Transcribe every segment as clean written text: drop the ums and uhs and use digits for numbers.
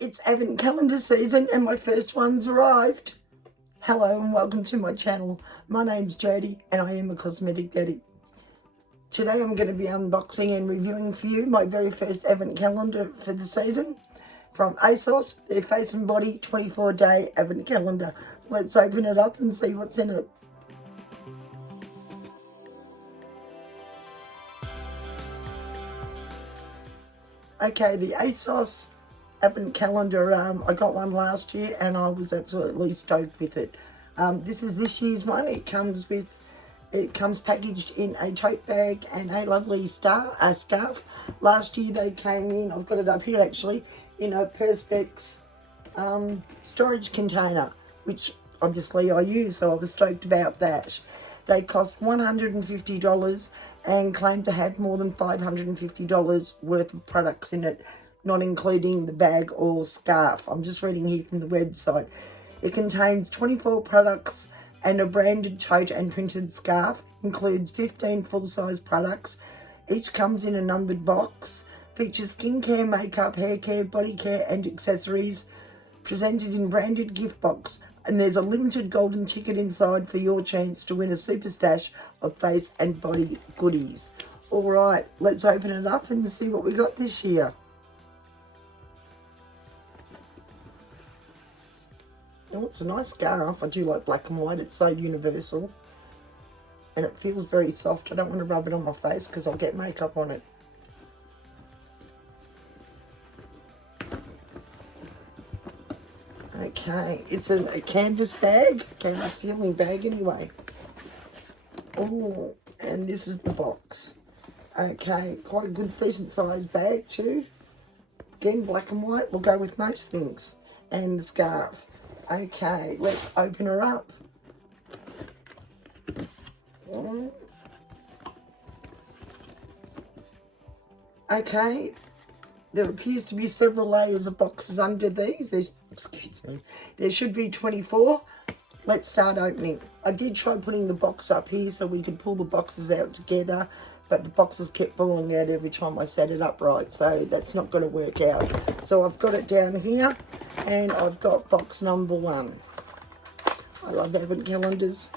It's Advent Calendar season and my first one's arrived. Hello and welcome to my channel. My name's Jody and I am a cosmetic addict. Today I'm going to be unboxing and reviewing for you my very first Advent Calendar for the season from ASOS, their Face and Body 24-day Advent Calendar. Let's open it up and see what's in it. Okay, the ASOS Advent Calendar, I got one last year and I was absolutely stoked with it. This is this year's one. It comes packaged in a tote bag and a lovely scarf. Last year they came in, I've got it up here actually, in a Perspex storage container, which obviously I use, so I was stoked about that. They cost $150 and claim to have more than $550 worth of products in it, not including the bag or scarf. I'm just reading here from the website. It contains 24 products and a branded tote and printed scarf. Includes 15 full-size products. Each comes in a numbered box. Features skincare, makeup, hair care, body care and accessories. Presented in branded gift box. And there's a limited golden ticket inside for your chance to win a super stash of face and body goodies. Alright, let's open it up and see what we got this year. Oh, it's a nice scarf. I do like black and white. It's so universal. And it feels very soft. I don't want to rub it on my face because I'll get makeup on it. Okay, it's a canvas bag. Canvas feeling bag anyway. Oh, and this is the box. Okay, quite a good decent sized bag too. Again, black and white. We'll go with most things. And the scarf. Okay, let's open her up. Okay, there appears to be several layers of boxes under these. Excuse me, there should be 24. Let's start opening. I did try putting the box up here so we could pull the boxes out together, but the boxes kept falling out every time I set it up right, so that's not going to work out. So I've got it down here. And I've got box number 1. I love Advent calendars.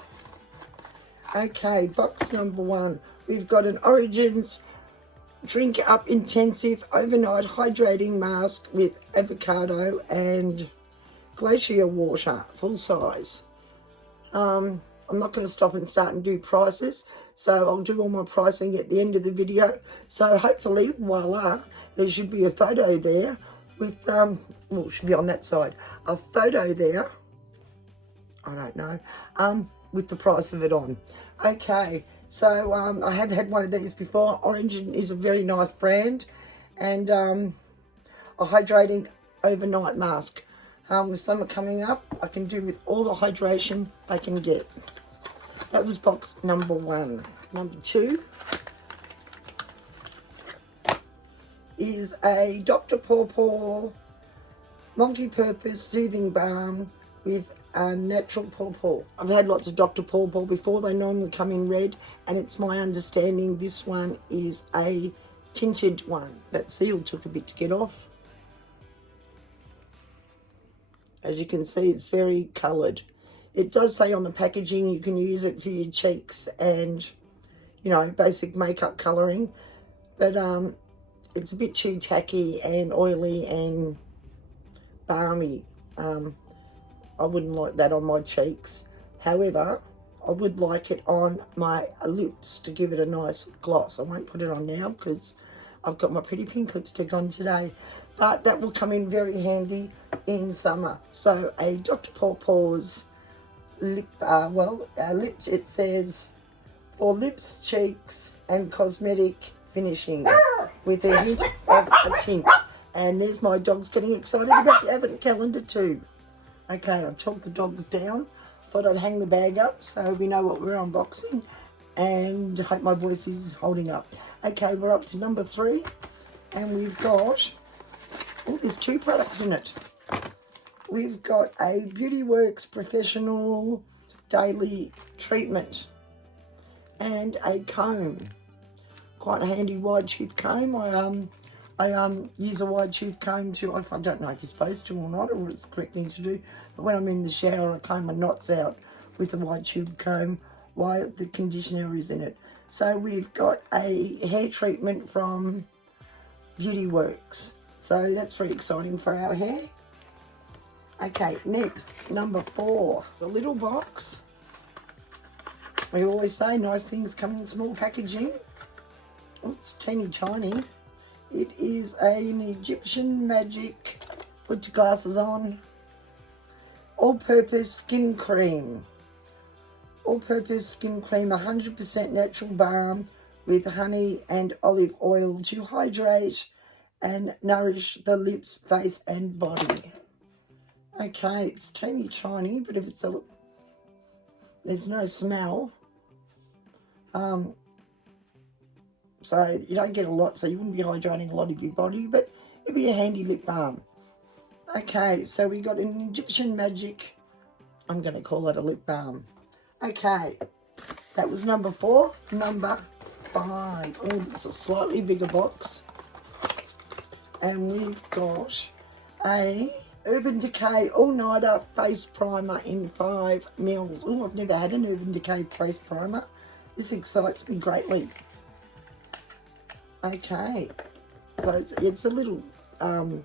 Okay, box number 1. We've got an Origins Drink Up Intensive Overnight Hydrating Mask with avocado and glacier water, full size. I'm not going to stop and start and do prices, so I'll do all my pricing at the end of the video. So hopefully, voila, there should be a photo there with, well, it should be on that side, a photo there, I don't know, with the price of it on. Okay, so I have had one of these before. Origin is a very nice brand, and a hydrating overnight mask. With summer coming up, I can do with all the hydration I can get. That was box number 1. Number 2 is a Dr. Paw Paw multi-purpose soothing balm with a natural pawpaw. I've had lots of Dr. Paw Paw before. They normally come in red, and it's my understanding this one is a tinted one. That seal took a bit to get off. As you can see, it's very coloured. It does say on the packaging you can use it for your cheeks and, you know, basic makeup colouring, but it's a bit too tacky and oily and balmy. I wouldn't like that on my cheeks. However, I would like it on my lips to give it a nice gloss. I won't put it on now because I've got my pretty pink lipstick on today. But that will come in very handy in summer. So a Dr. Paw Paw's lip, lips, it says for lips, cheeks and cosmetic finishing with a hint of a tint. And there's my dogs getting excited about the Advent Calendar too. Okay, I've talked the dogs down. Thought I'd hang the bag up so we know what we're unboxing. And I hope my voice is holding up. Okay, we're up to number 3. And we've got, oh, there's 2 products in it. We've got a Beauty Works Professional Daily Treatment and a comb. Quite a handy wide tooth comb. I use a wide tooth comb to, I don't know if you're supposed to or not, or it's the correct thing to do, but when I'm in the shower, I comb my knots out with a wide tube comb while the conditioner is in it. So we've got a hair treatment from Beauty Works. So that's very exciting for our hair. Okay, next, number 4. It's a little box. We always say nice things come in small packaging. Oh, it's teeny tiny. It is an Egyptian Magic, put your glasses on, all-purpose skin cream. All-purpose skin cream, 100% natural balm with honey and olive oil to hydrate and nourish the lips, face and body. Okay, it's teeny tiny, but if it's there's no smell. So you don't get a lot, so you wouldn't be hydrating a lot of your body, but it'd be a handy lip balm. Okay, so we got an Egyptian Magic, I'm going to call it a lip balm. Okay, that was number 4. Number 5. Oh, this is a slightly bigger box. And we've got a Urban Decay All-Nighter Face Primer in 5 mils. Oh, I've never had an Urban Decay face primer. This excites me greatly. Okay, so it's a little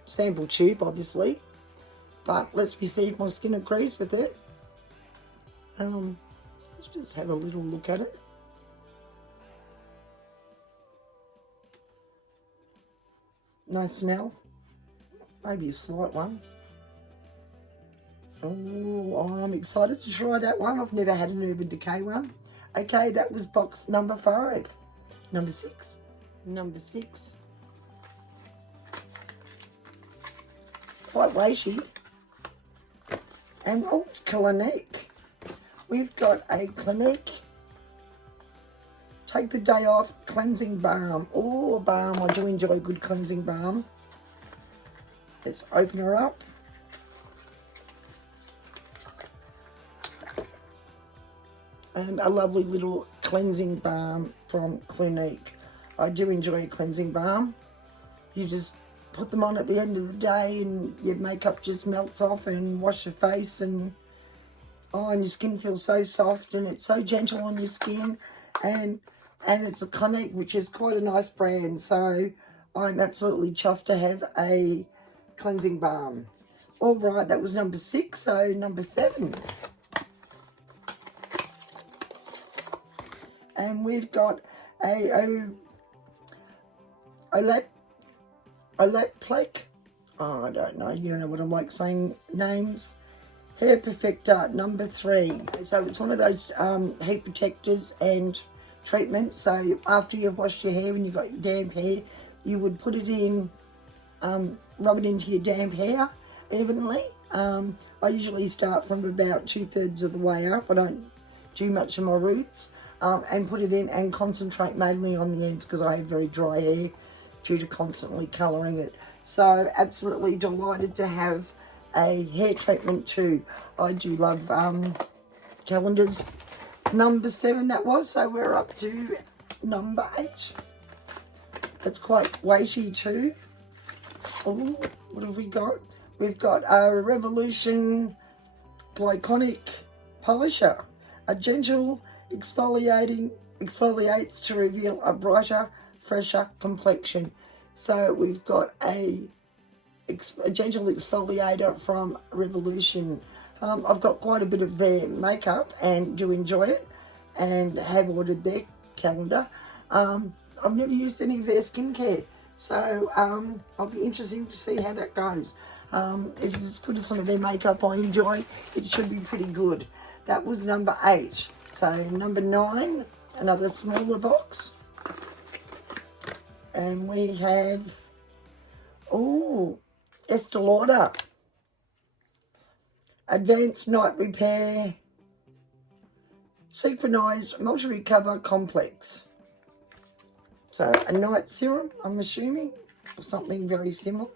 sample tube, obviously, but let's see if my skin agrees with it. Let's just have a little look at it. No smell, maybe a slight one. Oh, I'm excited to try that one. I've never had an Urban Decay one. Okay, that was box number 5. Number 6. Number 6. It's quite weighty. And oh, it's Clinique. We've got a Clinique Take the Day Off Cleansing Balm. Oh, a balm. I do enjoy a good cleansing balm. Let's open her up. And a lovely little cleansing balm from Clinique. I do enjoy a cleansing balm. You just put them on at the end of the day and your makeup just melts off, and wash your face, and oh, and your skin feels so soft and it's so gentle on your skin. And it's a Clinique, which is quite a nice brand, so I'm absolutely chuffed to have a cleansing balm. All right, that was number 6, so number 7. And we've got a Olaplex. Oh, I don't know. You don't know what I'm like saying names. Hair Perfector number 3. So it's one of those heat protectors and treatments. So after you've washed your hair and you've got your damp hair, you would put it in, rub it into your damp hair evenly. I usually start from about 2/3 of the way up. I don't do much of my roots. And put it in and concentrate mainly on the ends because I have very dry hair due to constantly colouring it. So absolutely delighted to have a hair treatment too. I do love calendars. Number 7 that was, so we're up to number 8. It's quite weighty too. Oh, what have we got? We've got a Revolution Glyconic Polisher. A gentle exfoliates to reveal a brighter, fresher complexion. So we've got a gentle exfoliator from Revolution. I've got quite a bit of their makeup and do enjoy it, and have ordered their calendar. I've never used any of their skincare, so I'll be interested to see how that goes. If it's as good as some of their makeup I enjoy, it should be pretty good. That was number 8. So number 9, another smaller box. And we have, oh, Estee Lauder Advanced Night Repair Synchronized Multi-Recover Complex. So a night serum, I'm assuming, or something very similar.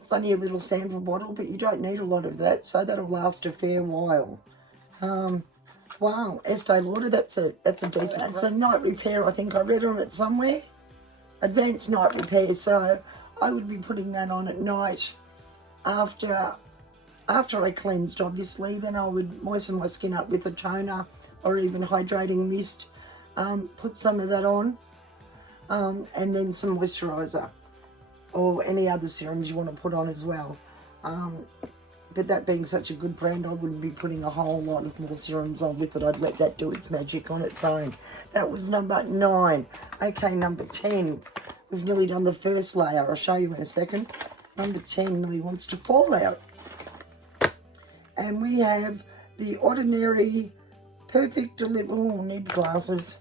It's only a little sample bottle, but you don't need a lot of that, so that'll last a fair while. Wow, Estee Lauder, that's a decent. That's a night repair, I think I read on it somewhere. Advanced night repair, so I would be putting that on at night after I cleansed, obviously. Then I would moisten my skin up with a toner or even hydrating mist. Put some of that on, and then some moisturizer or any other serums you want to put on as well. But that being such a good brand, I wouldn't be putting a whole lot of more serums on with it. I'd let that do its magic on its own. That was number 9. Okay, number 10. We've nearly done the first layer. I'll show you in a second. Number 10 nearly wants to fall out. And we have the Ordinary Perfect Deliver. Oh, need glasses.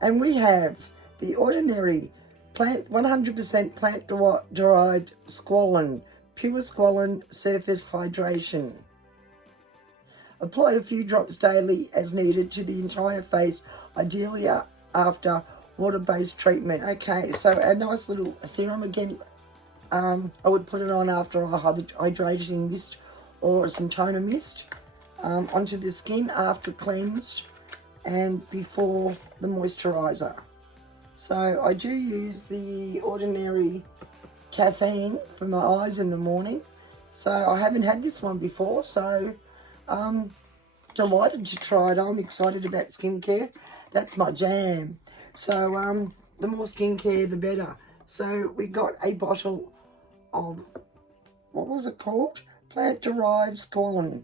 And we have the Ordinary 100% plant-derived squalane. Pure squalane surface hydration. Apply a few drops daily as needed to the entire face, ideally after water-based treatment. Okay, so a nice little serum again. I would put it on after a hydrating mist or some toner mist onto the skin after cleansed and before the moisturizer. So I do use the Ordinary caffeine for my eyes in the morning, so I haven't had this one before, so delighted to try it. I'm excited about skincare. That's my jam. So the more skincare the better. So we got a bottle of, what was it called? Plant derived squalane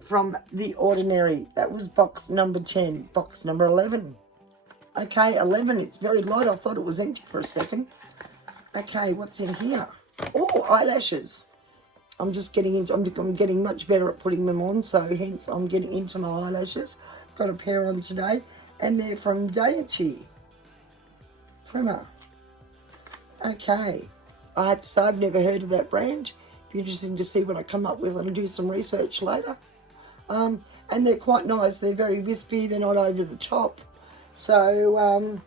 from the Ordinary. That was box number 10. Box number 11. Okay, 11. It's very light. I thought it was empty for a second. Okay, what's in here? Oh, eyelashes. I'm just getting into, I'm getting much better at putting them on, so hence I'm getting into my eyelashes. Got a pair on today, and they're from Deity Trimmer. Okay, I have to say I've never heard of that brand. Be interesting to see what I come up with and do some research later. And they're quite nice. They're very wispy. They're not over the top. So,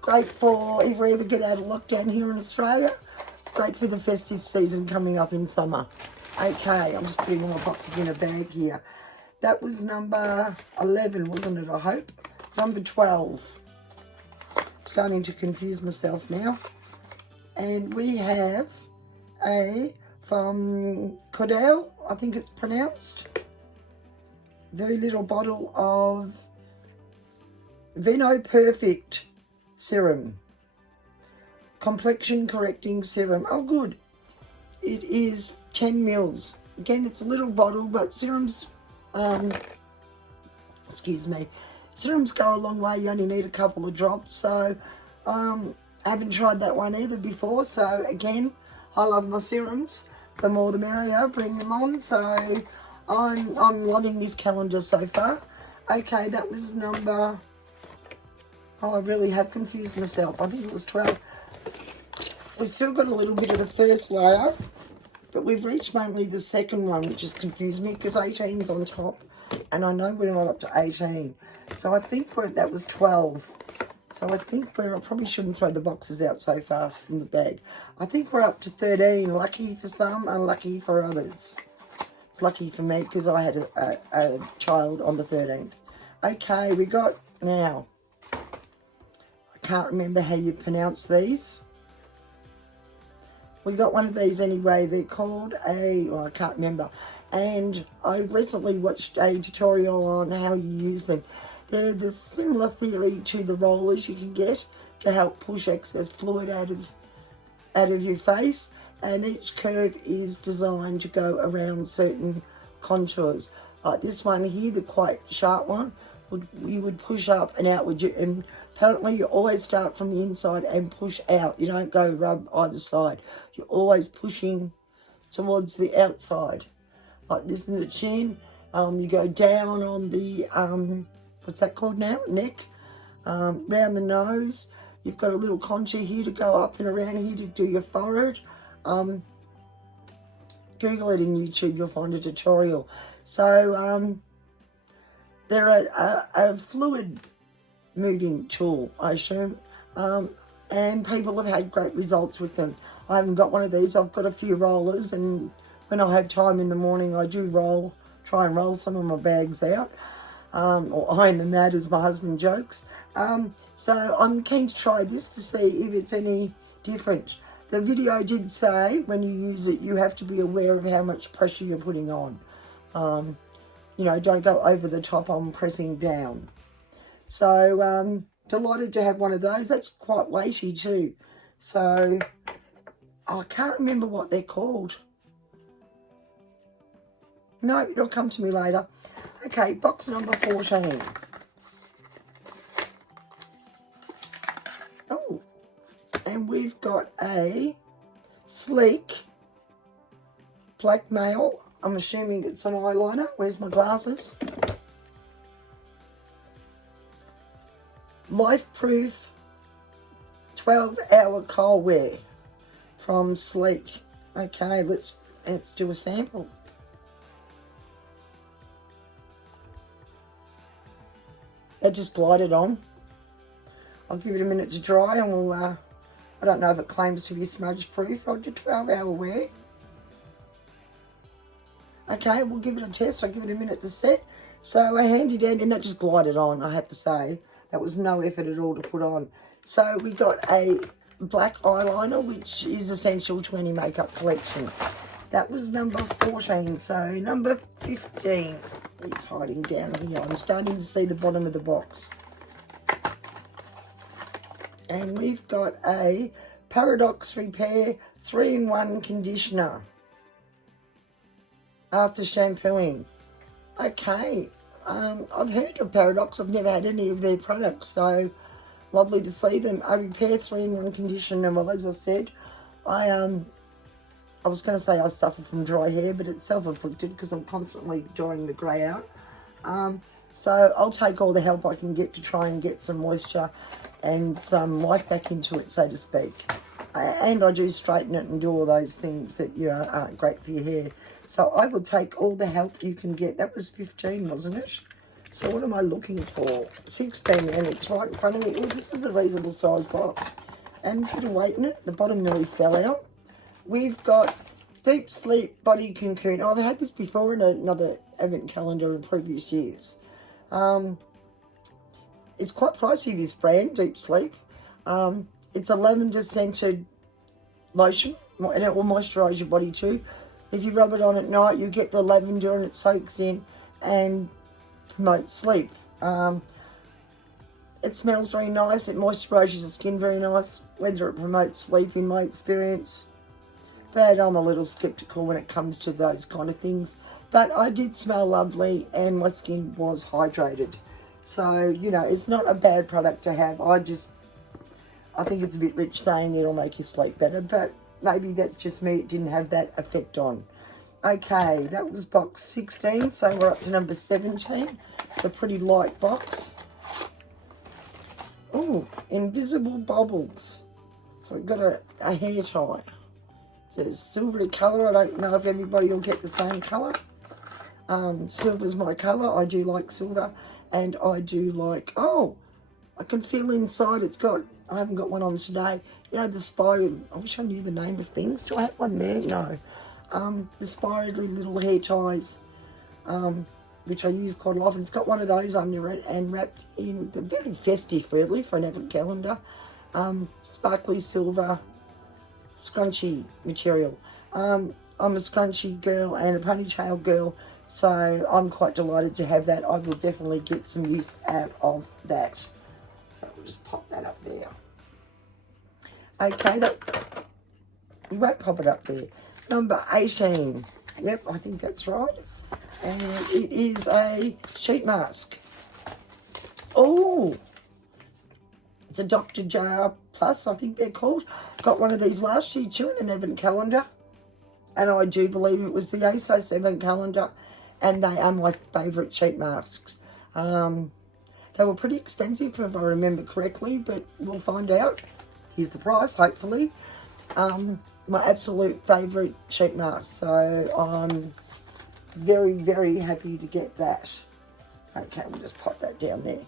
great for if we ever get out of lockdown here in Australia. Great for the festive season coming up in summer. Okay, I'm just putting all my boxes in a bag here. That was number 11, wasn't it, I hope? Number 12. Starting to confuse myself now. And we have a, from Caudalie, I think it's pronounced. Very little bottle of Vinoperfect Serum. Complexion correcting serum. Oh, good. It is 10 mils. Again, it's a little bottle, but serums, excuse me, serums go a long way. You only need a couple of drops. So, I haven't tried that one either before. So, again, I love my serums. The more the merrier. Bring them on. So, I'm loving this calendar so far. Okay, that was number, oh, I really have confused myself. I think it was 12. We've still got a little bit of the first layer, but we've reached mainly the second one, which has confused me because 18's on top, and I know we're not up to 18. So I think that was 12. So I think I probably shouldn't throw the boxes out so fast from the bag. I think we're up to 13. Lucky for some, unlucky for others. It's lucky for me because I had a child on the 13th. Okay, we got now. I can't remember how you pronounce these. We got one of these anyway. They're called well, I can't remember. And I recently watched a tutorial on how you use them. They're the similar theory to the rollers you can get to help push excess fluid out of your face. And each curve is designed to go around certain contours. Like this one here, the quite sharp one, you would push up and outward. And apparently you always start from the inside and push out. You don't go rub either side. You're always pushing towards the outside. Like this in the chin. You go down on the, what's that called now? Neck. Round the nose. You've got a little contour here to go up and around here to do your forehead. Google it in YouTube, you'll find a tutorial. So, they're a fluid moving tool, I assume, and people have had great results with them. I haven't got one of these. I've got a few rollers, and when I have time in the morning, I do roll, try and roll some of my bags out, or iron them out as my husband jokes. So I'm keen to try this to see if it's any different. The video did say when you use it, you have to be aware of how much pressure you're putting on. You know, don't go over the top on pressing down. So delighted to have one of those. That's quite weighty too. So I can't remember what they're called. No, it'll come to me later. Okay, box number 14. Oh, and we've got a sleek blackmail. I'm assuming it's an eyeliner. Where's my glasses? Life-proof 12-hour cold wear from Sleek. Okay, let's do a sample. That just glided on. I'll give it a minute to dry and we'll, I don't know if it claims to be smudge proof. I'll do 12-hour wear. Okay, we'll give it a test. I'll give it a minute to set. So I handy dandy, and that just glided on, I have to say. That was no effort at all to put on. So we got a black eyeliner, which is essential to any makeup collection. That was number 14. So number 15 is hiding down here. I'm starting to see the bottom of the box. And we've got a Paradox Repair 3-in-1 conditioner after shampooing. Okay, I've heard of Paradox. I've never had any of their products, so lovely to see them. A Repair 3-in-1 conditioner. Well, as I said, I was going to say I suffer from dry hair, but it's self-inflicted because I'm constantly drying the grey out. So I'll take all the help I can get to try and get some moisture and some life back into it, so to speak. And I do straighten it and do all those things that, you know, aren't great for your hair. So I will take all the help you can get. That was 15, wasn't it? So what am I looking for? 16, and it's right in front of me. Oh, this is a reasonable size box. And a bit of weight in it. The bottom nearly fell out. We've got Deep Sleep Body Cancun. Oh, I've had this before in another Advent Calendar in previous years. It's quite pricey, this brand, Deep Sleep. It's a lavender scented lotion, and it will moisturise your body too. If you rub it on at night, you get the lavender and it soaks in and promotes sleep. It smells very nice. It moisturises the skin very nice. Whether it promotes sleep, in my experience. But I'm a little sceptical when it comes to those kind of things. But I did smell lovely and my skin was hydrated. So, you know, it's not a bad product to have. I think it's a bit rich saying it'll make you sleep better. But maybe that's just me. It didn't have that effect on. Okay, that was box 16. So we're up to number 17. It's a pretty light box. Oh, invisible bubbles. So we've got a hair tie. It says silvery colour. I don't know if everybody will get the same colour. Silver's my colour. I do like silver. And I do like, oh, I can feel inside it's got, I haven't got one on today. You know, the spiral, I wish I knew the name of things. Do I have one there? No. The spirally little hair ties, which I use quite often. It's got one of those under it and wrapped in, they're very festive really for an Advent calendar. Sparkly silver scrunchy material. I'm a scrunchy girl and a ponytail girl, so I'm quite delighted to have that. I will definitely get some use out of that. So we'll just pop that up there. Okay, we won't pop it up there. Number 18. Yep, I think that's right. And it is a sheet mask. Oh, it's a Dr. Jar Plus, I think they're called. Got one of these last year too in an Advent calendar. And I do believe it was the ASOS Advent Calendar. And they are my favourite sheet masks. They were pretty expensive if I remember correctly, but we'll find out. Here's the price, hopefully. My absolute favourite sheet mask. So I'm very, very happy to get that. Okay, we'll just pop that down there.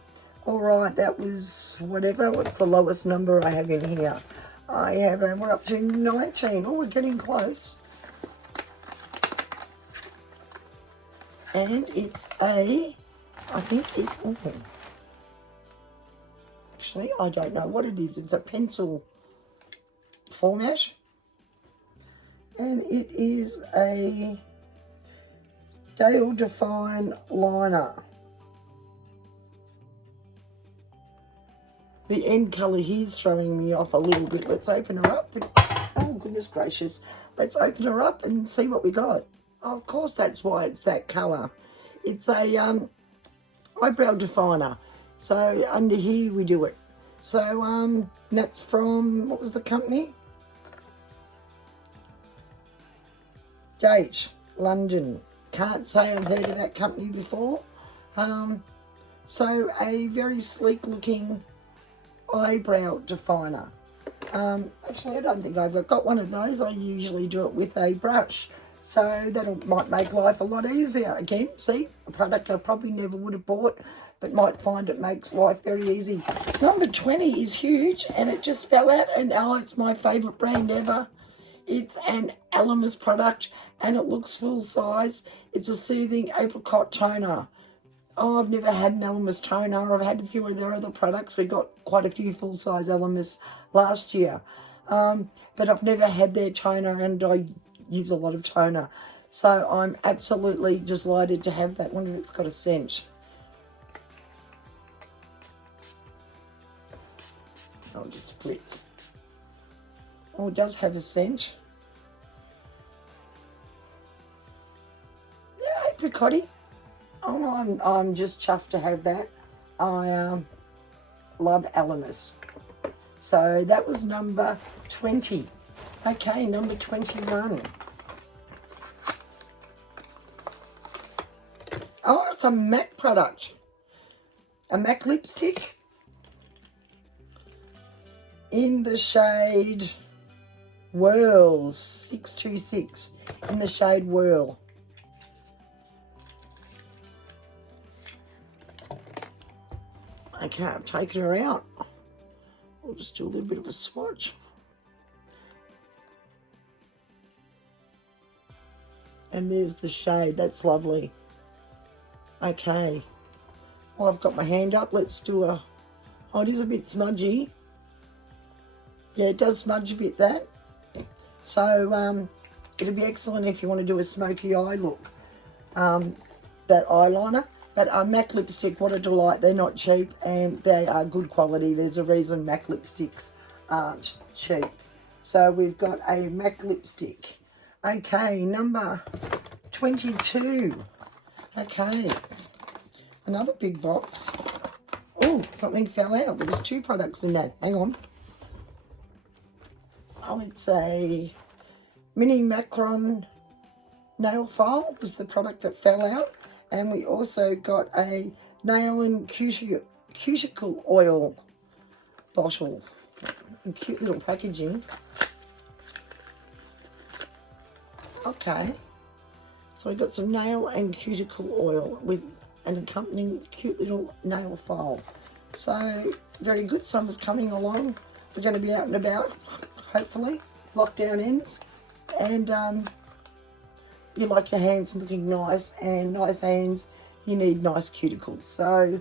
Alright, that was whatever. What's the lowest number I have in here? I have, we're up to 19. Oh, we're getting close. And it's a, I think it, ooh, actually, I don't know what it is. It's a pencil format. And it is a Dale Define liner. The end colour here is throwing me off a little bit. Let's open her up. Oh, goodness gracious. Let's open her up and see what we got. Oh, of course, that's why it's that colour. It's a eyebrow definer. So under here we do it. So that's from, what was the company? Jart, London. Can't say I've heard of that company before. So a very sleek looking eyebrow definer. Actually, I don't think I've got one of those. I usually do it with a brush. So that might make life a lot easier. Again, see, a product I probably never would have bought, but might find it makes life very easy. Number 20 is huge, and it just fell out, and oh, it's my favourite brand ever. It's an Elemis product, and it looks full size. It's a soothing apricot toner. Oh, I've never had an Elemis toner. I've had a few of their other products. We got quite a few full-size Elemis last year. But I've never had their toner, and I use a lot of toner. So I'm absolutely delighted to have that. I wonder if it's got a scent. Oh, it just spritz. Oh, it does have a scent. Yeah, apricot-y. Oh, I'm just chuffed to have that. I love Elemis. So that was number 20. Okay, number 21. Oh, it's a MAC product. A MAC lipstick in the shade Whirl 626. In the shade Whirl. Okay, I've taken her out. We'll just do a little bit of a swatch. And there's the shade. That's lovely. Okay. Well, I've got my hand up. Let's do a... Oh, it is a bit smudgy. Yeah, it does smudge a bit, that. So, it'll be excellent if you want to do a smoky eye look. That eyeliner. But a MAC lipstick, what a delight. They're not cheap, and they are good quality. There's a reason MAC lipsticks aren't cheap. So we've got a MAC lipstick. Okay, number 22. Okay, another big box. Oh, something fell out. There was 2 products in that. Hang on. Oh, it's a mini Macron nail file was the product that fell out. And we also got a nail and cuticle oil bottle. And cute little packaging. Okay. So we got some nail and cuticle oil with an accompanying cute little nail file. So very good. Summer's coming along. We're going to be out and about, hopefully. Lockdown ends. And you like your hands looking nice, and nice hands, you need nice cuticles. So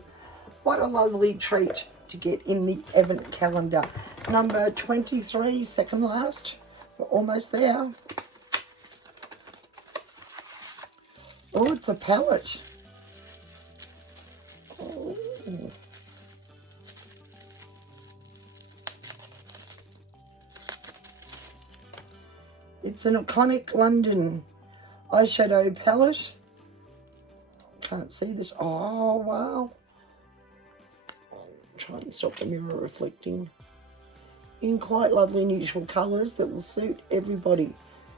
what a lovely treat to get in the Advent calendar. Number 23, second last. We're almost there. Oh, it's a palette. Oh. It's an iconic London eyeshadow palette. Can't see this. Oh, wow. Try and stop the mirror reflecting. In quite lovely neutral colours that will suit everybody.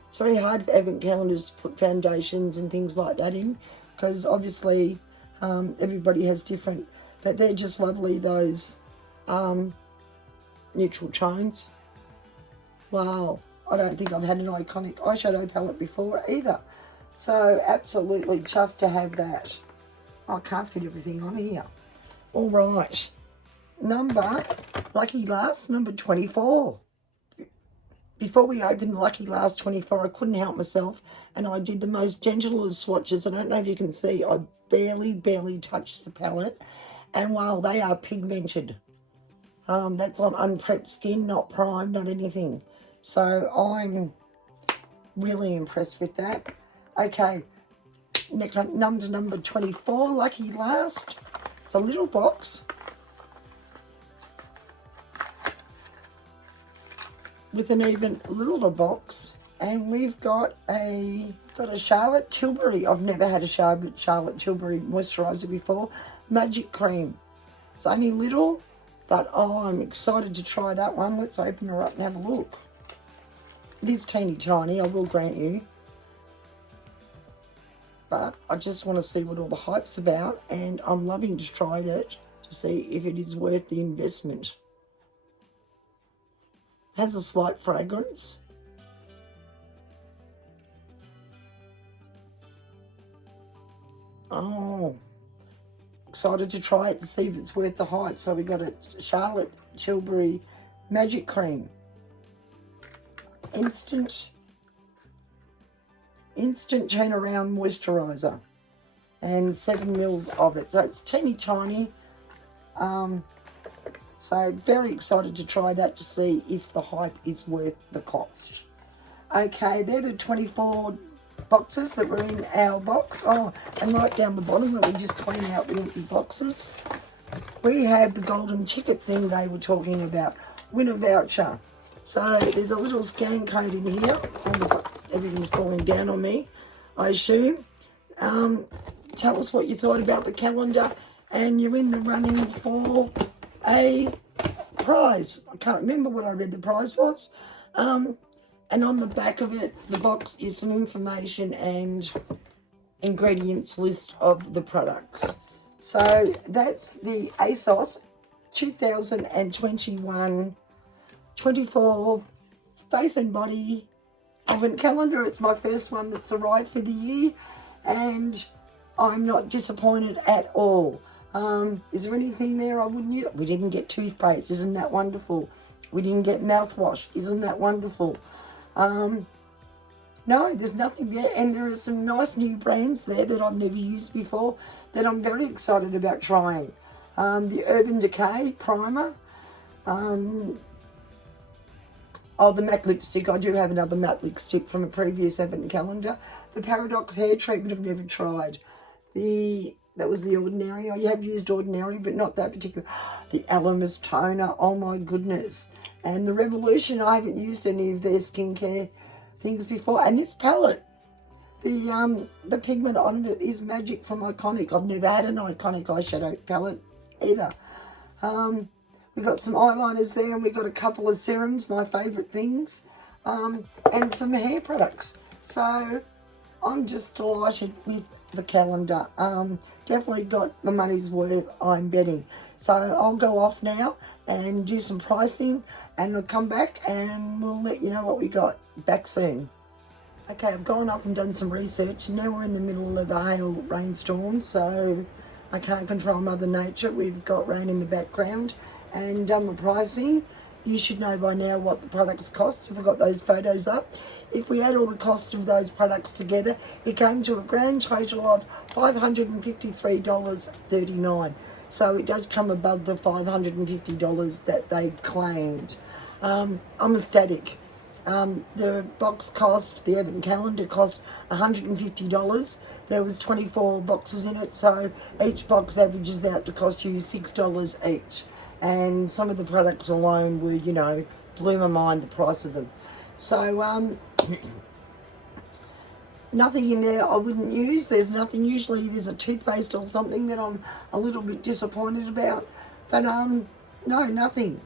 It's very hard for Advent calendars to put foundations and things like that in, because obviously everybody has different, but they're just lovely, those neutral tones. Wow. I don't think I've had an iconic eyeshadow palette before either. So absolutely chuffed to have that. I can't fit everything on here. All right. Lucky last, number 24. before we opened Lucky Last 24, I couldn't help myself, and I did the most gentle of swatches. I don't know if you can see, I barely touched the palette, and while they are pigmented, that's on unprepped skin, not primed, not anything. So I'm really impressed with that. Okay, next number 24, Lucky Last. It's a little box with an even littler box, and we've got a Charlotte Tilbury. I've never had a Charlotte Tilbury moisturizer before. Magic Cream. It's only little, but I'm excited to try that one. Let's open her up and have a look. It is teeny tiny, I will grant you. But I just want to see what all the hype's about, and I'm loving to try that to see if it is worth the investment. Has a slight fragrance. Oh, excited to try it to see if it's worth the hype. So we got a Charlotte Tilbury Magic Cream. Instant turnaround moisturizer, and 7 mils of it. So it's teeny tiny. So very excited to try that to see if the hype is worth the cost. Okay, they're the 24 boxes that were in our box. Oh, and right down the bottom, let me just clean out the empty boxes. We had the golden ticket thing they were talking about, winner voucher. So there's a little scan code in here. Everything's falling down on me, I assume. Tell us what you thought about the calendar, and you're in the running for a prize. I can't remember what I read the prize was. And on the back of it, the box is some information and ingredients list of the products. So that's the ASOS 2021 24 Face and Body Advent Calendar. It's my first one that's arrived for the year, and I'm not disappointed at all. Is there anything there I wouldn't use? We didn't get toothpaste, isn't that wonderful? We didn't get mouthwash, isn't that wonderful? No, there's nothing there, and there are some nice new brands there that I've never used before that I'm very excited about trying. The Urban Decay Primer. Oh, the matte lipstick. I do have another matte lipstick from a previous Advent Calendar. The Paradox hair treatment I've never tried. That was the Ordinary. I have used Ordinary, but not that particular. The Alamus toner. Oh my goodness. And the Revolution. I haven't used any of their skincare things before. And this palette. The pigment on it is Magic from Iconic. I've never had an Iconic eyeshadow palette either. We got some eyeliners there, and we got a couple of serums, my favourite things, and some hair products. So I'm just delighted with the calendar. Definitely got the money's worth, I'm betting. So I'll go off now and do some pricing, and I'll come back and we'll let you know what we got. Back soon. Okay, I've gone off and done some research. Now we're in the middle of a hail rainstorm, so I can't control Mother Nature. We've got rain in the background. And done the pricing. You should know by now what the products cost if I got those photos up. If we add all the cost of those products together, it came to a grand total of $553.39. So it does come above the $550 that they claimed. I'm ecstatic. The box cost, the Advent Calendar cost $150. There was 24 boxes in it, so each box averages out to cost you $6 each. And some of the products alone were, you know, blew my mind, the price of them. So, nothing in there I wouldn't use. There's nothing, usually there's a toothpaste or something that I'm a little bit disappointed about. But, no, nothing.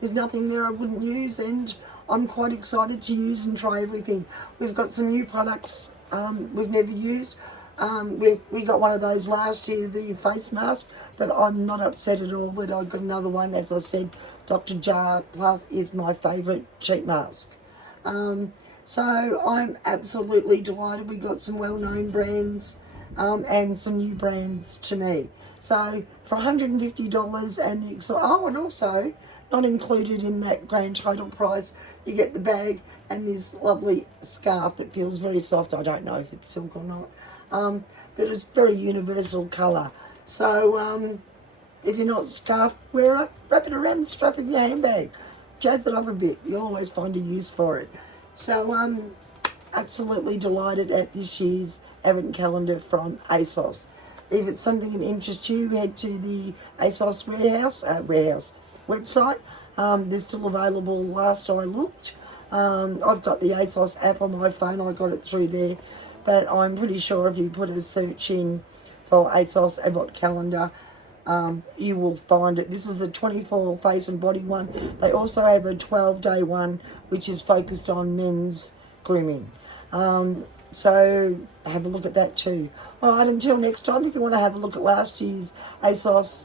There's nothing there I wouldn't use, and I'm quite excited to use and try everything. We've got some new products we've never used. We got one of those last year, the face mask, but I'm not upset at all that I got another one. As I said, Dr. Jart Plus is my favourite sheet mask. So I'm absolutely delighted. We got some well-known brands and some new brands to me. So for $150 and and also not included in that grand total price. You get the bag and this lovely scarf that feels very soft. I don't know if it's silk or not, but it's very universal colour. So if you're not a scarf wearer, wrap it around the strap of your handbag. Jazz it up a bit. You'll always find a use for it. So I'm absolutely delighted at this year's Advent Calendar from ASOS. If it's something that interests you, head to the ASOS website. They're still available last I looked. I've got the ASOS app on my phone. I got it through there. But I'm pretty sure if you put a search in for ASOS Advent Calendar, you will find it. This is the 24 face and body one. They also have a 12-day one, which is focused on men's grooming. So have a look at that too. All right, until next time, if you want to have a look at last year's ASOS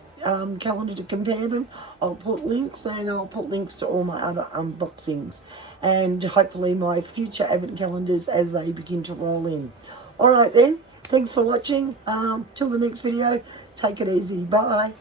calendar to compare them, I'll put links, and I'll put links to all my other unboxings and hopefully my future Advent calendars as they begin to roll in. All right then, thanks for watching. Till the next video, take it easy. Bye.